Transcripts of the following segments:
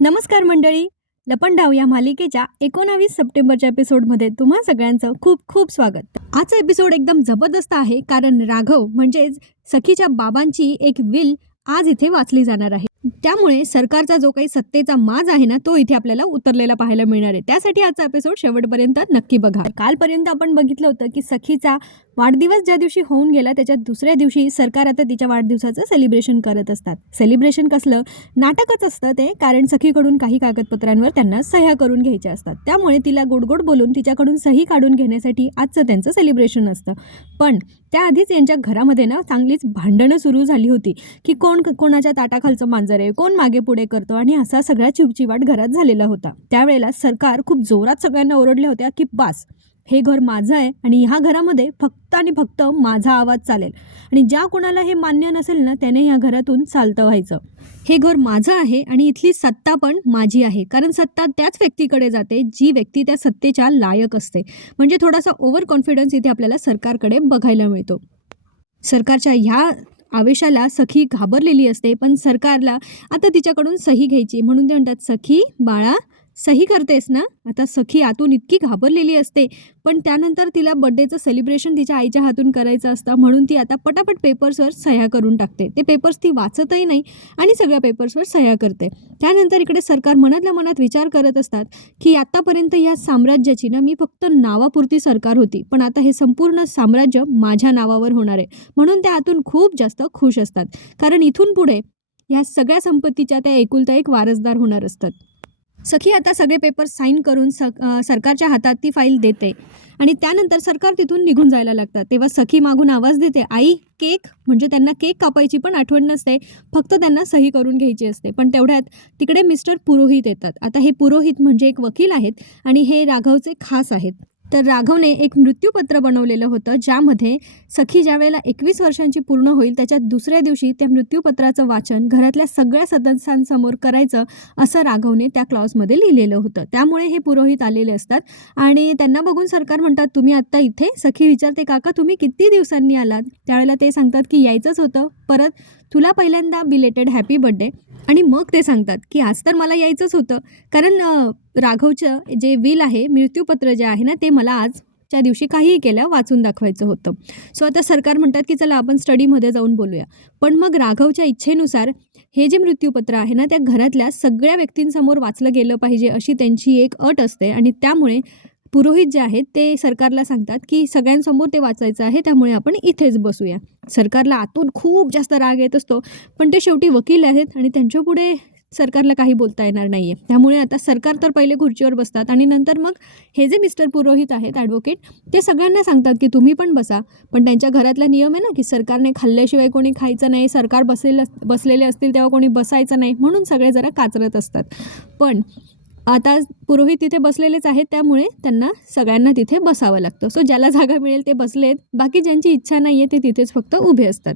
नमस्कार मंडळी. लपंडाव या मालिकेच्या एकोणावीस सप्टेंबरच्या एपिसोडमध्ये तुम्हा सगळ्यांचं खूप खूप स्वागत. आजचा एपिसोड एकदम जबरदस्त आहे कारण राघव म्हणजेच सखीच्या बाबांची एक विल आज इथे वाचली जाणार आहे. त्यामुळे सरकारचा जो काही सत्तेचा माज आहे ना तो इथे आपल्याला उतरलेला पाहायला मिळणार आहे. त्यासाठी आजचा एपिसोड शेवटपर्यंत नक्की बघा. कालपर्यंत आपण बघितलं होतं की सखीचा वाढदिवस ज्या दिवशी होऊन गेला त्याच्या दुसऱ्या दिवशी सरकार आता तिच्या वाढदिवसाचं सेलिब्रेशन करत असतात. सेलिब्रेशन कसलं? नाटकच असतं ते कारण सखीकडून काही कागदपत्रांवर त्यांना सह्या करून घ्यायच्या असतात. त्यामुळे तिला गोडगोड बोलून तिच्याकडून सही काढून घेण्यासाठी आजचं त्यांचं सेलिब्रेशन असतं. पण त्याआधीच यांच्या घरामध्ये ना चांगलीच भांडणं सुरू झाली होती की कोण कोणाच्या ताटाखालचं मांजर आहे कोण मागे पुढे करतो आणि असा सगळा चिवचिवाट घरात झालेला होता. त्यावेळेला सरकार खूप जोरात सगळ्यांना ओरडल्या होत्या की बास हे घर माझं आहे आणि ह्या घरामध्ये फक्त आणि फक्त माझा आवाज चालेल. आणि ज्या कोणाला हे मान्य नसेल ना त्याने ह्या घरातून चालतं व्हायचं. हे घर माझं आहे आणि इथली सत्ता पण माझी आहे. कारण सत्ता त्याच व्यक्तीकडे जाते जी व्यक्ती त्या सत्तेच्या लायक असते. म्हणजे थोडासा ओव्हर कॉन्फिडन्स इथे आपल्याला सरकारकडे बघायला मिळतो. सरकारच्या ह्या आवेशाला सखी घाबरलेली असते पण सरकारला आता तिच्याकडून सही घ्यायची. म्हणून ते म्हणतात सखी बाळा सही करतेस ना? आता सखी आतून इतकी घाबरलेली असते. पण त्यानंतर तिला बड्डेचं सेलिब्रेशन तिच्या आईच्या हातून करायचं असतं. म्हणून ती आता पटापट पेपर्सवर सह्या करून टाकते. ते पेपर्स ती वाचतही नाही आणि सगळ्या पेपर्सवर सह्या करते. त्यानंतर इकडे सरकार मनातल्या मनात विचार करत असतात की आत्तापर्यंत या साम्राज्याची ना मी फक्त नावापुरती सरकार होती. पण आता हे संपूर्ण साम्राज्य माझ्या नावावर होणार आहे. म्हणून त्या आतून खूप जास्त खुश असतात. कारण इथून पुढे या सगळ्या संपत्तीच्या त्या एकुलता एक वारसदार होणार असतात. सखी आता सगळे पेपर साईन करून स सरकारच्या हातात ती फाईल देते. आणि त्यानंतर सरकार तिथून निघून जायला लागतात. तेव्हा सखी मागून आवाज देते आई केक? म्हणजे त्यांना केक कापायची पण आठवण नसते. फक्त त्यांना सही करून घ्यायची असते. पण तेवढ्यात तिकडे मिस्टर पुरोहित येतात. आता हे पुरोहित म्हणजे एक वकील आहेत आणि हे राघवचे खास आहेत. तर राघवने एक मृत्यूपत्र बनवलेलं होतं ज्यामध्ये सखी ज्या वेळेला एकवीस वर्षांची पूर्ण होईल त्याच्या दुसऱ्या दिवशी त्या मृत्यूपत्राचं वाचन घरातल्या सगळ्या सदस्यांसमोर करायचं असं राघवने त्या क्लॉजमध्ये लिहिलेलं होतं. त्यामुळे हे पुरोहित आलेले असतात आणि त्यांना बघून सरकार म्हणतात तुम्ही आत्ता इथे? सखी विचारते काका तुम्ही किती दिवसांनी आलात? त्यावेळेला ते सांगतात की यायचंच होतं. परत तुला पहिल्यांदा बिलेटेड हॅपी बड्डे आणि मग ते सांगतात की आज तर मला यायचंच होतं. कारण राघवचं जे विल आहे मृत्यूपत्र जे आहे ना ते मला आजच्या दिवशी काहीही केलं वाचून दाखवायचं होतं. सो आता सरकार म्हणतात की चला आपण स्टडीमध्ये जाऊन बोलूया. पण मग राघवच्या इच्छेनुसार हे जे मृत्यूपत्र आहे ना त्या घरातल्या सगळ्या व्यक्तींसमोर वाचलं गेलं पाहिजे अशी त्यांची एक अट असते. आणि त्यामुळे पुरोहित जे आहेत ते सरकारला सांगतात की सगळ्यांसमोर ते वाचायचं आहे त्यामुळे आपण इथेच बसूया. सरकारला आतून खूप जास्त राग येत असतो पण ते शेवटी वकील आहेत आणि त्यांच्यापुढे सरकारला काही बोलता येणार नाही आहे त्यामुळे आता सरकार तर पहिले खुर्चीवर बसतात आणि नंतर मग हे जे मिस्टर पुरोहित आहेत ॲडव्होकेट ते सगळ्यांना सांगतात की तुम्ही पण बसा. पण त्यांच्या घरातला नियम आहे ना की सरकारने खाल्ल्याशिवाय कोणी खायचं नाही सरकार बसलेलं बसलेले असतील तेव्हा कोणी बसायचं नाही म्हणून सगळे जरा काचरत असतात. पण आता पुरोहित तिथे बसलेलेच आहेत त्यामुळे त्यांना सगळ्यांना तिथे बसावं लागतं. सो ज्याला जागा मिळेल ते बसलेत. बाकी ज्यांची इच्छा नाही आहे ते तिथेच फक्त उभे असतात.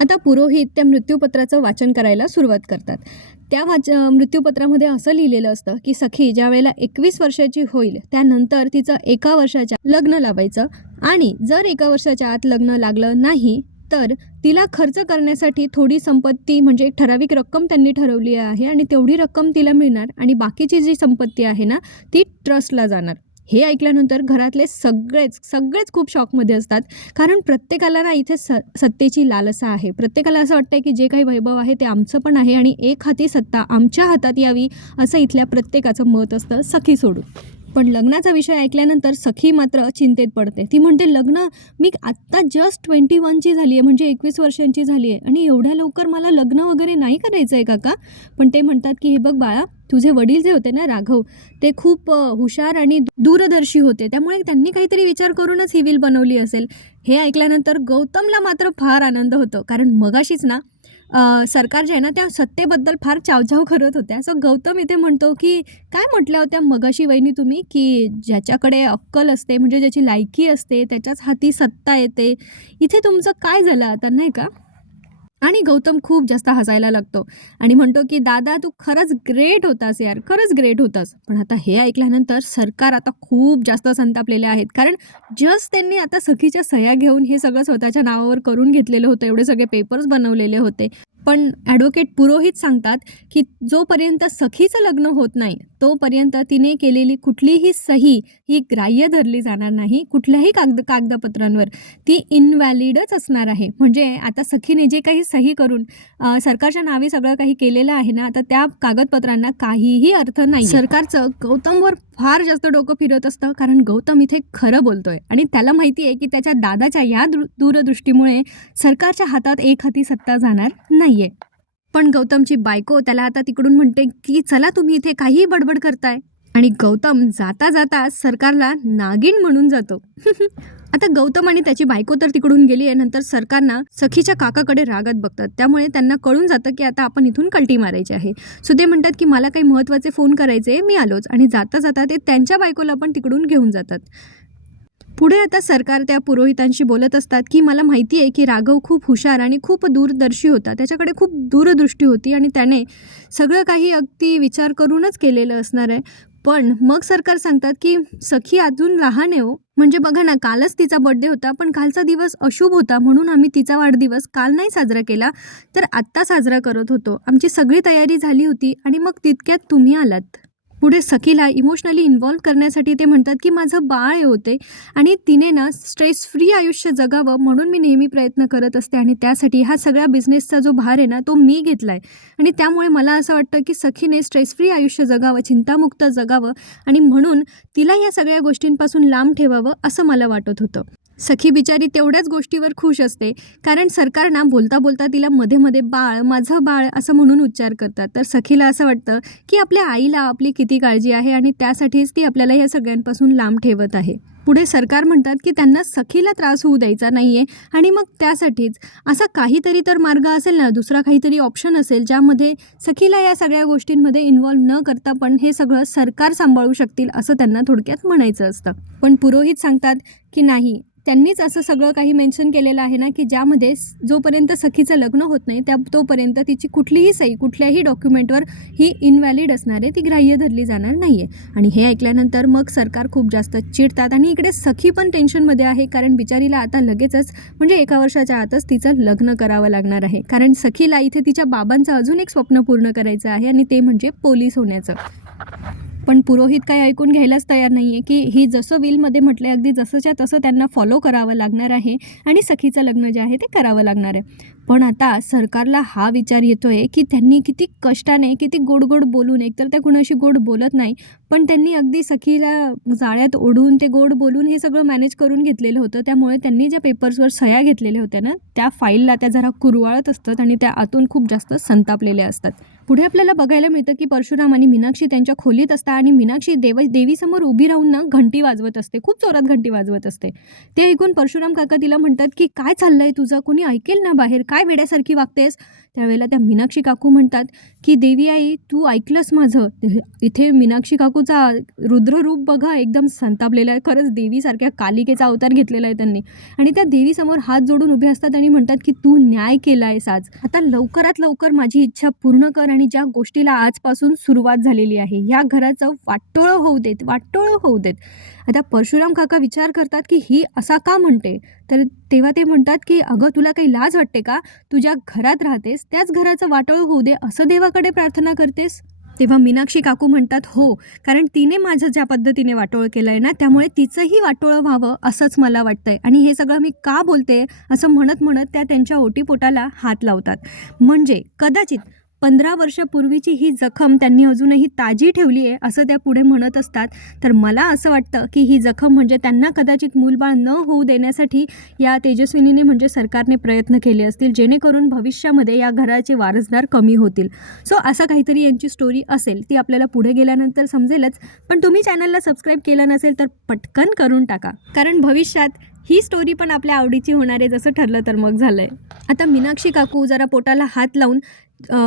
आता पुरोहित त्या मृत्यूपत्राचं वाचन करायला सुरुवात करतात. त्या वाच मृत्यूपत्रामध्ये असं लिहिलेलं असतं की सखी ज्या वेळेला एकवीस वर्षाची होईल त्यानंतर तिचं एका वर्षाच्या लग्न लावायचं आणि जर एका वर्षाच्या आत लग्न लागलं नाही तर तिला खर्च करण्यासाठी थोडी संपत्ती म्हणजे एक ठराविक रक्कम त्यांनी ठरवली आहे आणि तेवढी रक्कम तिला मिळणार आणि बाकीची जी संपत्ती आहे ना ती ट्रस्टला जाणार. हे ऐकल्यानंतर घरातले सगळेच सगळेच खूप शॉकमध्ये असतात. कारण प्रत्येकाला ना इथे स सत्तेची लालसा आहे. प्रत्येकाला असं वाटतं की जे काही वैभव आहे ते आमचं पण आहे आणि एक हाती सत्ता आमच्या हातात यावी असं इथल्या प्रत्येकाचं मत असतं. सखी सोडून. पण लग्नाचा विषय ऐकल्यानंतर सखी मात्र चिंतेत पडते. ती म्हणते लग्न मी आत्ता जस्ट ट्वेंटी वनची झाली आहे म्हणजे एकवीस वर्षांची झाली आहे आणि एवढ्या लवकर मला लग्न वगैरे नाही करायचं आहे काका. पण ते म्हणतात की हे बघ बाळा तुझे वडील जे होते ना राघव ते खूप हुशार आणि दूरदर्शी होते. त्यामुळे त्यांनी काहीतरी विचार करूनच ही विल बनवली असेल. हे ऐकल्यानंतर गौतमला मात्र फार आनंद होतो. कारण मगाशीच ना सरकार जे आहे ना त्या सत्तेबद्दल फार चावचाव करत होत्या. सो गौतम इथे म्हणतो की काय म्हटल्या होत्या मगाशी वहिनी तुम्ही की ज्याच्याकडे अक्कल असते म्हणजे ज्याची लायकी असते त्याच्याच हाती सत्ता येते. इथे तुमचं काय झालं आता नाही का? आणि गौतम खूप जास्त हसायला लागतो. आणि म्हणतो की दादा तू खरंच ग्रेट होतास यार खरंच ग्रेट होतास. पण आता हे ऐकल्यानंतर सरकार आता खूप जास्त संतापलेले आहेत. कारण जस्ट त्यांनी आता सखीच्या सह्या घेऊन हे सगळं स्वतःच्या नावावर करून घेतलेलं होतं. एवढे सगळे पेपर्स बनवलेले होते. पण ॲडव्होकेट पुरोहित सांगतात की जोपर्यंत सखीचं लग्न होत नाही तोपर्यंत तिने केलेली कुठलीही सही ही ग्राह्य धरली जाणार नाही कुठल्याही कागद कागदपत्रांवर. ती इनव्हॅलिडच असणार आहे. म्हणजे आता सखीने जे काही सही करून सरकारच्या नावे सगळं काही केलेलं आहे ना आता त्या कागदपत्रांना काहीही अर्थ नाही सरकारचं गौतमवर फार जास्त डोकं फिरत असतं कारण गौतम इथे खरं बोलतोय. आणि त्याला माहिती आहे की त्याच्या दादाच्या या दूर दूरदृष्टीमुळे सरकारच्या हातात एक हाती सत्ता जाणार नाहीये. पण गौतमची बायको त्याला आता तिकडून म्हणते की चला तुम्ही इथे काहीही बडबड करताय. आणि गौतम जाता जाता सरकारला नागिन म्हणून जातो. आता गौतम आणि त्याची बायको तर तिकडून गेली आहे नंतर सरकारना सखीच्या काकाकडे रागत बघतात. त्यामुळे त्यांना कळून जातं की आता आपण इथून कल्टी मारायची आहे. सो ते म्हणतात की मला काही महत्त्वाचे फोन करायचे मी आलोच. आणि जाता जाता ते त्यांच्या बायकोला पण तिकडून घेऊन जातात. पुढे आता सरकार त्या पुरोहितांशी बोलत असतात की मला माहिती आहे की राघव खूप हुशार आणि खूप दूरदर्शी होता. त्याच्याकडे खूप दूरदृष्टी होती आणि त्याने सगळं काही अगदी विचार करूनच केलेलं असणार आहे. पण मग सरकार सांगतात की सखी अजून लहान आहे हो. म्हणजे बघा ना कालच तिचा बड्डे होता पण कालचा दिवस अशुभ होता म्हणून आम्ही तिचा वाढदिवस काल नाही साजरा केला तर आत्ता साजरा करत होतो. आमची सगळी तयारी झाली होती आणि मग तितक्यात तुम्ही आलात. पुढे सखीला इमोशनली इन्वॉल्व्ह करण्यासाठी ते म्हणतात की माझं बाळ होते आणि तिने ना स्ट्रेस फ्री आयुष्य जगावं म्हणून मी नेहमी प्रयत्न करत असते आणि त्यासाठी हा सगळ्या बिझनेसचा जो भार आहे ना तो मी घेतला आहे आणि त्यामुळे मला असं वाटतं की सखीने स्ट्रेस फ्री आयुष्य जगावं चिंतामुक्त जगावं आणि म्हणून तिला या सगळ्या गोष्टींपासून लांब ठेवावं असं मला वाटत होतं. सखी बिचारी तेवढ्याच गोष्टीवर खुश असते. कारण सरकार ना बोलता बोलता तिला मध्ये मध्ये बाळ माझं बाळ असं म्हणून उच्चार करतात. तर सखीला असं वाटतं की आपल्या आईला आपली किती काळजी आहे आणि त्यासाठीच ती आपल्याला या सगळ्यांपासून लांब ठेवत आहे. पुढे सरकार म्हणतात की त्यांना सखीला त्रास होऊ द्यायचा नाही आहे आणि मग त्यासाठीच असा काहीतरी तर मार्ग असेल ना दुसरा काहीतरी ऑप्शन असेल ज्यामध्ये सखीला या सगळ्या गोष्टींमध्ये इन्व्हॉल्व न करता पण हे सगळं सरकार सांभाळू शकतील असं त्यांना थोडक्यात म्हणायचं असतं. पण पुरोहित सांगतात की नाही त्यांनीच असं सगळं काही मेन्शन केलेलं आहे ना की ज्यामध्ये जोपर्यंत सखीचं लग्न होत नाही त्या तोपर्यंत तिची कुठलीही सही कुठल्याही डॉक्युमेंटवर ही इनव्हॅलिड असणार आहे ती ग्राह्य धरली जाणार नाही आहे आणि हे ऐकल्यानंतर मग सरकार खूप जास्त चिडतात. आणि इकडे सखी पण टेन्शनमध्ये आहे कारण बिचारीला आता लगेचच म्हणजे एका वर्षाच्या आतच तिचं लग्न करावं लागणार आहे. कारण सखीला इथे तिच्या बाबांचं अजून एक स्वप्न पूर्ण करायचं आहे आणि ते म्हणजे पोलीस होण्याचं. पण पुरोहित काही ऐकून घ्यायलाच तयार नाही आहे की ही जसं विलमध्ये म्हटलं अगदी जसंच्या तसं त्यांना फॉलो करावं लागणार आहे आणि सखीचं लग्न जे आहे ते करावं लागणार आहे. पण आता सरकारला हा विचार येतो आहे की त्यांनी किती कष्टाने किती गोड गोड बोलून एकतर त्या कुणाशी गोड बोलत नाही पण त्यांनी अगदी सखीला जाळ्यात ओढून ते गोड बोलून हे सगळं मॅनेज करून घेतलेलं होतं. त्यामुळे त्यांनी ज्या पेपर्सवर सह्या घेतलेल्या होत्या ना त्या फाईलला त्या जरा कुरवाळत असतात आणि त्या आतून खूप जास्त संतापलेल्या असतात. पुढे आपल्याला बघायला मिळतं की परशुराम आणि मीनाक्षी त्यांच्या खोलीत असतात आणि मीनाक्षी देव देवीसमोर उभी राहून ना घंटी वाजवत असते. खूप जोरात घंटी वाजवत असते. ते ऐकून परशुराम काका तिला म्हणतात की काय चाललंय तुझं? कोणी ऐकेल ना बाहेर? काय वेड्यासारखी वागतेस? त्यावेळेला त्या मीनाक्षी काकू म्हणतात की देवी आई तू ऐकलंस माझं? इथे मीनाक्षी काकूचा रुद्ररूप बघा एकदम संतापलेला आहे. खरंच देवीसारख्या कालिकेचा अवतार घेतलेला आहे त्यांनी. आणि त्या देवीसमोर हात जोडून उभे असतात आणि म्हणतात की तू न्याय केला आहेस आज. आता लवकरात लवकर माझी इच्छा पूर्ण कर आणि ज्या गोष्टीला आजपासून सुरुवात झालेली आहे या घराचं वाटोळं होऊ देत वाटोळं होऊ देत. आता परशुराम काका विचार करतात की ही असा का म्हणते? तर तेव्हा ते म्हणतात की अगं तुला काही लाज वाटते का? तू ज्या घरात राहतेस त्याच घराचं वाटोळं होऊ दे. असं देवाकडे प्रार्थना करतेस? तेव्हा मीनाक्षी काकू म्हणतात हो कारण तिने माझं ज्या पद्धतीने वाटोळं केलं आहे ना त्यामुळे तिचंही वाटोळं व्हावं असंच मला वाटतं आहे आणि हे सगळं मी का बोलते? असं म्हणत म्हणत त्या त्यांच्या ओटीपोटाला हात लावतात. म्हणजे कदाचित पंधरा वर्षापूर्वीची ही जखम त्यांनी अजूनही ताजी ठेवली आहे असं त्या पुढे म्हणत असतात. तर मला असं वाटतं की ही जखम म्हणजे त्यांना कदाचित मूलबाळ न होऊ देण्यासाठी या तेजस्विनीने म्हणजे सरकारने प्रयत्न केले असतील जेणेकरून भविष्यामध्ये या घराचे वारसदार कमी होतील. सो असं काहीतरी यांची स्टोरी असेल ती आपल्याला पुढे गेल्यानंतर समजेलच. पण तुम्ही चॅनलला सबस्क्राईब केलं नसेल तर पटकन करून टाका. कारण भविष्यात ही स्टोरी पण आपल्या आवडीची होणार आहे जसं ठरलं तर मग झालं आहे आता मीनाक्षी काकू जरा पोटाला हात लावून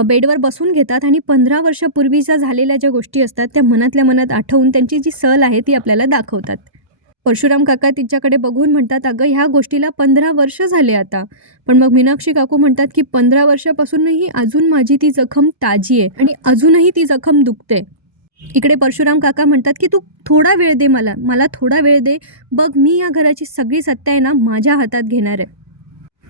बेडवर बसून घेतात आणि पंधरा वर्षापूर्वीच्या झालेल्या ज्या गोष्टी असतात त्या मनातल्या मनात आठवून त्यांची जी सल आहे ती आपल्याला दाखवतात. परशुराम काका तिच्याकडे बघून म्हणतात अगं ह्या गोष्टीला पंधरा वर्ष झाले आता. पण मग मीनाक्षी काकू म्हणतात की पंधरा वर्षापासूनही अजून माझी ती जखम ताजी आहे आणि अजूनही ती जखम दुखते. इकडे परशुराम काका म्हणतात की तू थोडा वेळ दे मला मला थोडा वेळ दे. बघ मी या घराची सगळी सत्ता आहे ना माझ्या हातात घेणार आहे.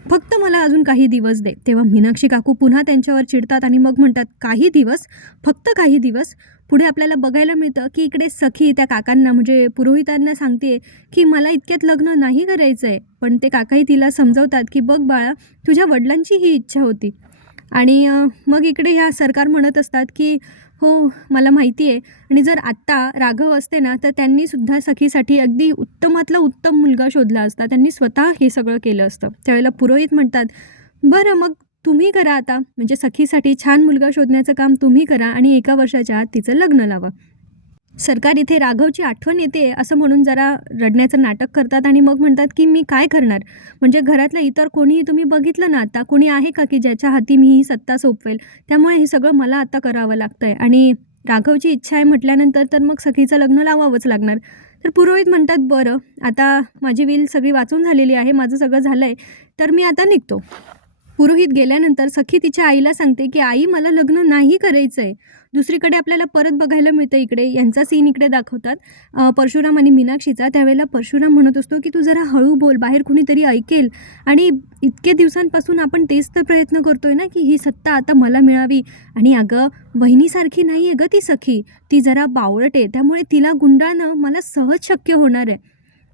फक्त मला अजून काही दिवस दे. तेव्हा मीनाक्षी काकू पुन्हा त्यांच्यावर चिडतात आणि मग म्हणतात काही दिवस? फक्त काही दिवस? पुढे आपल्याला बघायला मिळतं की इकडे सखी त्या काकांना म्हणजे पुरोहितांना सांगते की मला इतक्यात लग्न नाही करायचं आहे पण ते काकाही तिला समजवतात की बघ बाळा तुझ्या वडिलांची ही इच्छा होती. आणि मग इकडे ह्या सरकार म्हणत असतात की हो मला माहिती आहे. आणि जर आत्ता राघव असते ना तर त्यांनीसुद्धा सखीसाठी अगदी उत्तमातला उत्तम मुलगा शोधला असता. त्यांनी स्वतः हे सगळं केलं असतं. त्यावेळेला पुरोहित म्हणतात बरं मग तुम्ही करा आता. म्हणजे सखीसाठी छान मुलगा शोधण्याचं काम तुम्ही करा आणि एका वर्षाच्या आत तिचं लग्न लावा. सरकार इथे राघवची आठवण येते असं म्हणून जरा रडण्याचं नाटक करतात आणि मग म्हणतात की मी काय करणार? म्हणजे घरातलं इतर कोणीही तुम्ही बघितलं ना आता कोणी आहे का की ज्याच्या हाती मी ही सत्ता सोपवेल? त्यामुळे हे सगळं मला आता करावं लागतं आहे आणि राघवची इच्छा आहे म्हटल्यानंतर तर मग सखीचं लग्न लावावंच लागणार. तर पुरोहित म्हणतात बरं आता माझी विल सगळी वाचून झालेली आहे माझं सगळं झालं आहे तर मी आता निघतो. पुरोहित गेल्यानंतर सखी तिच्या आईला सांगते की आई मला लग्न नाही करायचं आहे दुसरीकडे आपल्याला परत बघायला मिळतं इकडे. यांचा सीन इकडे दाखवतात. परशुराम आणि मीनाक्षीचा. त्यावेळेला परशुराम म्हणत असतो की तू जरा हळू बोल. बाहेर कुणीतरी ऐकेल. आणि इतके दिवसांपासून आपण तेच तर प्रयत्न करतोय ना की ही सत्ता आता मला मिळावी. आणि अगं वहिनीसारखी नाही आहे गं ती सखी. ती जरा बावळट आहे. त्यामुळे तिला गुंडाळणं मला सहज शक्य होणार आहे.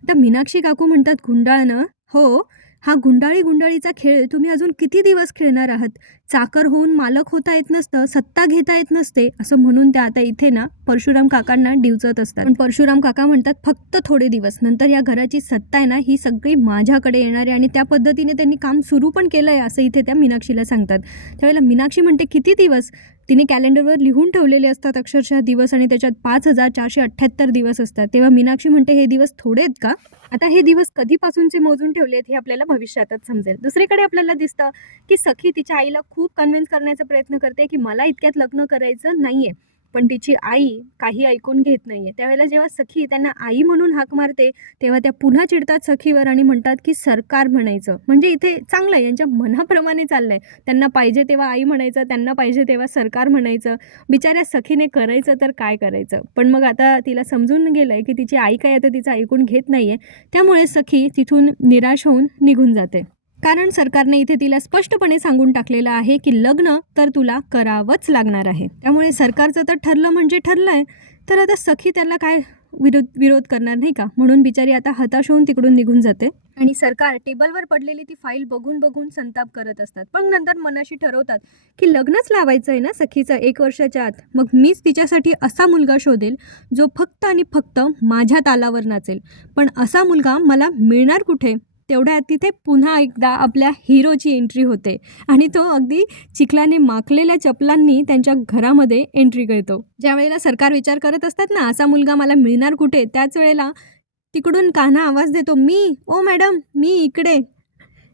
आता मीनाक्षी काकू म्हणतात गुंडाळणं? हो. हा गुंडाळी गुंडाळीचा खेळ तुम्ही अजून किती दिवस खेळणार आहात? चाकर होऊन मालक होता येत नसतं सत्ता घेता येत नसते असं म्हणून त्या आता इथे ना परशुराम काकांना डिवचत असतात. पण परशुराम काका म्हणतात फक्त थोडे दिवस नंतर या घराची सत्ता आहे ना ही सगळी माझ्याकडे येणार आहे. आणि त्या पद्धतीने त्यांनी काम सुरू पण केलं आहे असं इथे त्या मीनाक्षीला सांगतात. त्यावेळेला मीनाक्षी म्हणते किती दिवस? तिने कॅलेंडरवर लिहून ठेवलेले असतात अक्षरशः दिवस आणि त्याच्यात पाच हजार चारशे अठ्ठ्याहत्तर दिवस असतात. तेव्हा मीनाक्षी म्हणते हे दिवस थोडे आहेत का? आता हे दिवस कधीपासूनचे मोजून ठेवले आहेत हे आपल्याला भविष्यातच समजेल. दुसरीकडे आपल्याला दिसतं की सखी तिच्या आईला खूप कन्व्हिन्स करण्याचा प्रयत्न करते की मला इतक्यात लग्न करायचं नाही आहे पण तिची आई काही ऐकून घेत नाहीये. त्यावेळेला जेव्हा सखी त्यांना आई म्हणून हाक मारते तेव्हा त्या पुन्हा चिडतात सखीवर आणि म्हणतात की सरकार म्हणायचं. म्हणजे इथे चांगलं आहे यांच्या मनाप्रमाणे चाललंय. त्यांना पाहिजे तेव्हा आई म्हणायचं त्यांना पाहिजे तेव्हा सरकार म्हणायचं. बिचाऱ्या सखीने करायचं तर काय करायचं? पण मग आता तिला समजून गेलंय की तिची आई काय आता तिचं ऐकून घेत नाहीये. त्यामुळे सखी तिथून निराश होऊन निघून जाते. कारण सरकारने इथे तिला स्पष्टपणे सांगून टाकलेलं आहे की लग्न तर तुला करावंच लागणार आहे. त्यामुळे सरकारचं तर ठरलं म्हणजे ठरलंय. तर आता सखी त्याला काय विरोध विरोध करणार नाही का? म्हणून बिचारी आता हताश होऊन तिकडून निघून जाते. आणि सरकार टेबलवर पडलेली ती फाईल बघून बघून संताप करत असतात. पण नंतर मनाशी ठरवतात की लग्नच लावायचं आहे ना सखीचं एक वर्षाच्या आत. मग मीच तिच्यासाठी असा मुलगा शोधेल जो फक्त आणि फक्त माझ्या तालावर नाचेल. पण असा मुलगा मला मिळणार कुठे? तेवढ्यात तिथे पुन्हा एकदा आपल्या हिरोची एंट्री होते आणि तो अगदी चिखलाने माखलेल्या चपलांनी त्यांच्या घरामध्ये एंट्री करतो. ज्या वेळेला सरकार विचार करत असतात ना असा मुलगा मला मिळणार कुठे? त्याच वेळेला तिकडून कान्हा आवाज देतो मी ओ मॅडम मी इकडे.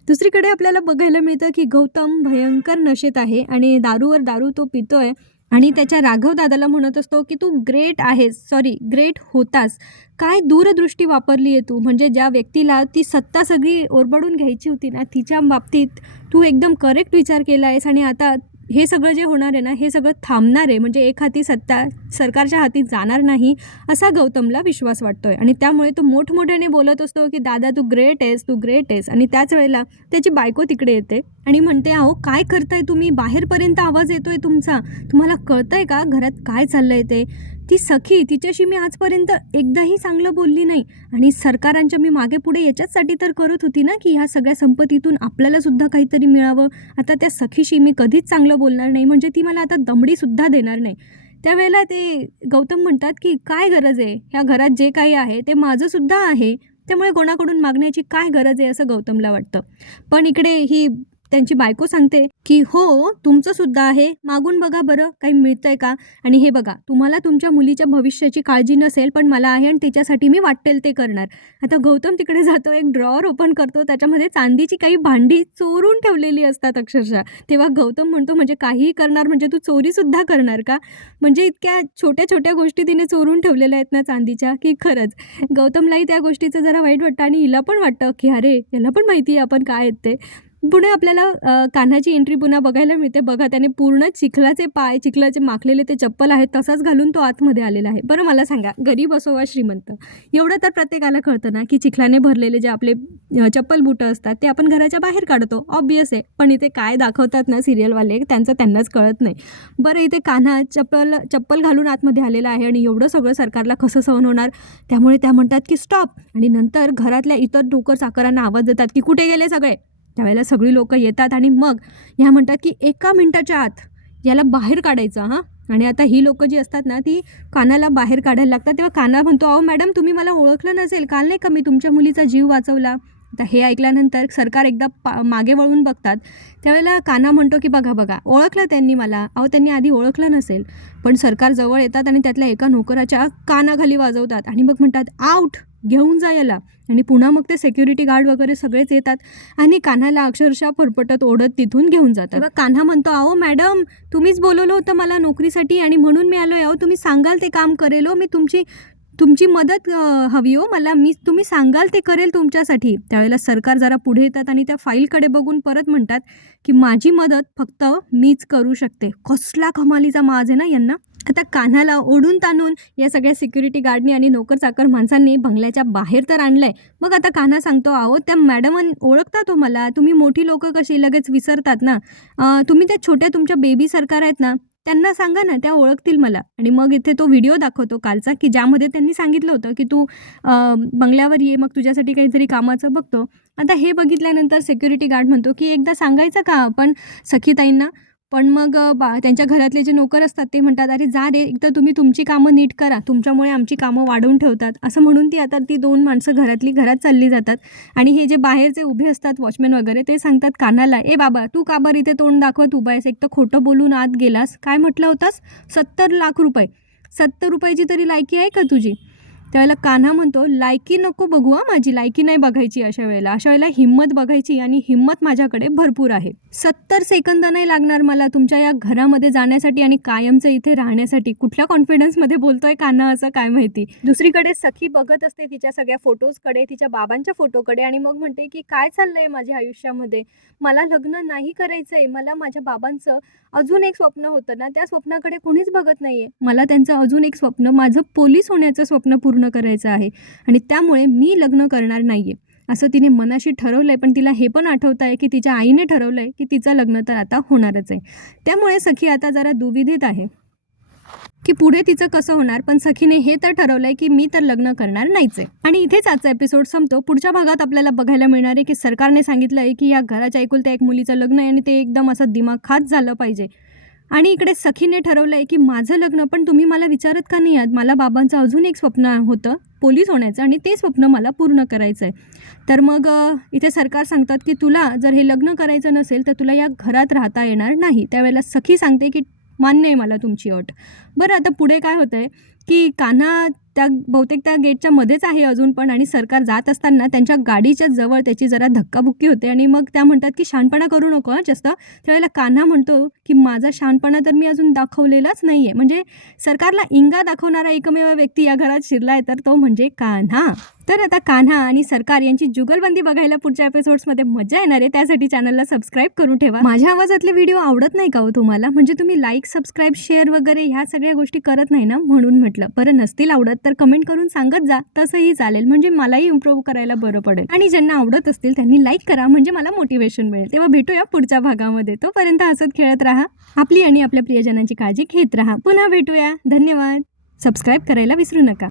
दुसरीकडे आपल्याला बघायला मिळतं की गौतम भयंकर नशेत आहे आणि दारूवर दारू तो पितोय आणि त्याच्या राघव दादाला म्हणत असतो की तू ग्रेट आहेस सॉरी ग्रेट होतास. काय दूरदृष्टी वापरली आहे तू? म्हणजे ज्या व्यक्तीला ती सत्ता सगळी ओरबडून घ्यायची होती ना तिच्या बाबतीत तू एकदम करेक्ट विचार केला आहेस आणि आता हे सगळं जे होणार आहे ना हे सगळं थांबणार आहे. म्हणजे एक हाती सत्ता सरकारच्या हाती जाणार नाही असा गौतमला विश्वास वाटतो आहे आणि त्यामुळे तो मोठमोठ्याने बोलत असतो की दादा तू ग्रेट आहेस तू ग्रेट आहेस. आणि त्याच वेळेला त्याची बायको तिकडे येते आणि म्हणते अहो काय करताय तुम्ही? बाहेरपर्यंत आवाज येतोय तुमचा. तुम्हाला कळतंय का? घरात काय चाललंय ते? ती सखी तिच्याशी मी आजपर्यंत एकदाही चांगलं बोलली नाही. आणि सरकारांच्या मी मागे पुढे याच्याचसाठी तर करत होती ना की ह्या सगळ्या संपत्तीतून आपल्यालासुद्धा काहीतरी मिळावं. आता त्या सखीशी मी कधीच चांगलं बोलणार नाही. म्हणजे ती मला आता दमडीसुद्धा देणार नाही. त्यावेळेला ते गौतम म्हणतात की काय गरज आहे? ह्या घरात जे काही आहे ते माझंसुद्धा आहे. त्यामुळे कोणाकडून मागण्याची काय गरज आहे? असं गौतमला वाटतं. पण इकडे ही त्यांची बायको सांगते की हो तुमचं सुद्धा आहे. मागून बघा बरं काही मिळतंय का? आणि हे बघा तुम्हाला तुमच्या मुलीच्या भविष्याची काळजी नसेल पण मला आहे आणि तिच्यासाठी मी वाटेल ते करणार. आता गौतम तिकडे जातो एक ड्रॉवर ओपन करतो त्याच्यामध्ये चांदीची काही भांडी चोरून ठेवलेली असतात अक्षरशः. तेव्हा गौतम म्हणतो म्हणजे काहीही करणार म्हणजे तू चोरीसुद्धा करणार का? म्हणजे इतक्या छोट्या छोट्या गोष्टी तिने चोरून ठेवलेल्या आहेत ना चांदीच्या की खरंच. गौतमलाही त्या गोष्टीचं जरा वाईट वाटतं आणि हिला पण वाटतं की अरे याला पण माहिती आहे आपण काय आहेत ते. पुढे आपल्याला कान्हाची एंट्री पुन्हा बघायला मिळते. बघा त्याने पूर्ण चिखलाचे पाय चिखलाचे माखलेले ते चप्पल आहेत तसाच घालून तो आतमध्ये आलेला आहे. बरं मला सांगा गरीब असो वा श्रीमंत एवढं तर प्रत्येकाला कळतं ना की चिखलाने भरलेले जे आपले चप्पल बुटं असतात ते आपण घराच्या बाहेर काढतो. ऑब्वियस आहे. पण इथे काय दाखवतात ना सिरियलवाले त्यांचं त्यांनाच कळत नाही. बरं इथे कान्हा चप्पल चप्पल घालून आतमध्ये आलेला आहे आणि एवढं सगळं सरकारला कसं सहन होणार. त्यामुळे त्या म्हणतात की स्टॉप आणि नंतर घरातल्या इतर डोकर चाकरांना आवाज देतात की कुठे गेले सगळे? त्यावेळेला सगळी लोकं येतात आणि मग ह्या म्हणतात की एका मिनटाच्या आत याला बाहेर काढायचं हां. आणि आता ही लोकं जी असतात ना ती कानाला बाहेर काढायला लागतात. तेव्हा काना म्हणतो अहो मॅडम तुम्ही मला ओळखलं नसेल. काल नाही का मी तुमच्या मुलीचा जीव वाचवला? आता हे ऐकल्यानंतर सरकार एकदा पा मागे वळून बघतात. त्यावेळेला काना म्हणतो की बघा बघा ओळखलं त्यांनी मला. अहो त्यांनी आधी ओळखलं नसेल. पण सरकार जवळ येतात आणि त्यातल्या एका नोकराच्या कानाखाली वाजवतात आणि मग म्हणतात आऊट घेऊन जा याला. आणि पुन्हा मग ते सेक्युरिटी गार्ड वगैरे सगळेच येतात आणि कान्हाला अक्षरशः फरफटत ओढत तिथून घेऊन जातात. कान्हा म्हणतो अहो मॅडम तुम्हीच बोलवलं होतं मला नोकरीसाठी आणि म्हणून मी आलो अहो तुम्ही सांगाल ते काम करेल हो मी तुमची तुमची मदत हवी हो मला. मी तुम्ही सांगाल ते करेल तुमच्यासाठी. त्यावेळेला सरकार जरा पुढे येतात आणि त्या फाईलकडे बघून परत म्हणतात की माझी मदत फक्त मीच करू शकते. कसला कमालीचा माज आहे ना यांना. आता कान्हाला ओढून ताणून या सगळ्या सिक्युरिटी गार्डनी आणि नोकर चाकर माणसांनी बंगल्याच्या बाहेर तर आणलंय. मग आता कान्हा सांगतो अहो त्या मॅडम ओळखता तो मला? तुम्ही मोठी लोक कशी? लगेच विसरतात ना? तुम्ही त्या छोट्या तुमच्या बेबी सरकार आहेत ना? त्यांना सांगा ना त्या ओळखतील मला. आणि मग इथे तो व्हिडिओ दाखवतो कालचा की ज्यामध्ये त्यांनी सांगितलं होतं की तू बंगल्यावर ये मग तुझ्यासाठी काहीतरी कामाचं बघतो. आता हे बघितल्यानंतर सिक्युरिटी गार्ड म्हणतो की एकदा सांगायचं का आपण सखीताईंना? पण मग बा त्यांच्या घरातले जे नोकर असतात ते म्हणतात अरे जा रे एकदा तुम्ही तुमची कामं नीट करा. तुमच्यामुळे आमची कामं वाढवून ठेवतात. असं म्हणून ती आता ती दोन माणसं घरातली घरात चालली जातात. आणि हे जे बाहेर जे उभे असतात वॉचमॅन वगैरे ते सांगतात कानाला ए बाबा तू का बरं इथे तोंड दाखवत उभा आहेस? एक तर खोटं बोलून आत गेलास. काय म्हटलं होतास? सत्तर लाख रुपये. सत्तर रुपयाची तरी लायकी आहे का तुझी? त्यावेळेला कान्हा म्हणतो लायकी नको बघू हा माझी लायकी नाही बघायची अशा वेळेला. अशा वेळेला हिंमत बघायची आणि हिंमत माझ्याकडे भरपूर आहे. सत्तर सेकंद नाही लागणार मला तुमच्या या घरामध्ये जाण्यासाठी आणि कायमचं इथे राहण्यासाठी. कुठल्या कॉन्फिडन्समध्ये बोलतोय कान्हा असं काय माहिती? दुसरीकडे सखी बघत असते तिच्या सगळ्या फोटोजकडे तिच्या बाबांच्या फोटोकडे आणि मग म्हणते की काय चाललंय माझ्या आयुष्यामध्ये? मला लग्न नाही करायचंय. मला माझ्या बाबांचं अजून एक स्वप्न होतं ना त्या स्वप्नाकडे कोणीच बघत नाहीये. मला त्यांचं अजून एक स्वप्न माझं पोलीस होण्याचं स्वप्न पूर्ण करायचं आहे. आणि त्यामुळे मी लग्न करणार नाहीये. असं तिने मनाशी ठरवलंय पण तिला हे पण आठवत आहे की तिच्या आईने ठरवलंय की तिचं लग्न तर आता होणारच आहे. त्यामुळे सखी आता जरा दुविधित आहे. की पुढे तिचं कसं होणार पण सखीने हे तर ठरवलंय की मी तर लग्न करणार नाहीच आहे. आणि इथेच आजचा एपिसोड संपतो. पुढच्या भागात आपल्याला बघायला मिळणार आहे की सरकारने सांगितलं आहे की या घराच्या एकुलत्या एक मुलीचं लग्न आहे आणि ते एकदम असं दिमाग खात झालं पाहिजे. आणि इकडे सखीने ठरवलं आहे की माझं लग्न पण तुम्ही मला विचारत का नाही आहात? मला बाबांचं अजून एक स्वप्न होतं पोलीस होण्याचं आणि ते स्वप्न मला पूर्ण करायचं आहे तर मग इथे सरकार सांगतात की तुला जर हे लग्न करायचं नसेल तर तुला या घरात राहता येणार नाही. त्यावेळेला सखी सांगते की मान्य आहे मला तुमची अट. बरं आता पुढे काय होतं आहे की कान्हा त्या बहुतेक त्या गेटच्या मध्येच आहे अजून पण आणि सरकार जात असताना त्यांच्या गाडीच्या जवळ त्याची जरा धक्काबुक्की होते आणि मग त्या म्हणतात की शहाणपणा करू नको जास्त. त्यावेळेला कान्हा म्हणतो की माझा शहाणपणा तर मी अजून दाखवलेलाच नाही आहे म्हणजे सरकारला इंगा दाखवणारा एकमेव व्यक्ती या घरात शिरला आहे तर तो म्हणजे कान्हा. तर आता कान्हा आणि सरकार यांची जुगलबंदी बघायला पुढच्या एपिसोड्समध्ये मजा येणार आहे. त्यासाठी चॅनलला सबस्क्राईब करून ठेवा. माझ्या आवाजातले व्हिडिओ आवडत नाही का हो तुम्हाला? म्हणजे तुम्ही लाईक सबस्क्राईब शेअर वगैरे ह्या सगळ्या गोष्टी करत नाही ना? म्हणून म्हटलं. बरं नसतील आवडत तर कमेंट करून सांगत जा. तसंही चालेल. म्हणजे मलाही इम्प्रूव्ह करायला बरं पडेल. आणि ज्यांना आवडत असतील त्यांनी लाईक करा. म्हणजे मला मोटिवेशन मिळेल. तेव्हा भेटूया पुढच्या भागामध्ये. तोपर्यंत हसत खेळत राहा. आपली आणि आपल्या प्रियजनांची काळजी घेत राहा. पुन्हा भेटूया. धन्यवाद. सबस्क्राईब करायला विसरू नका.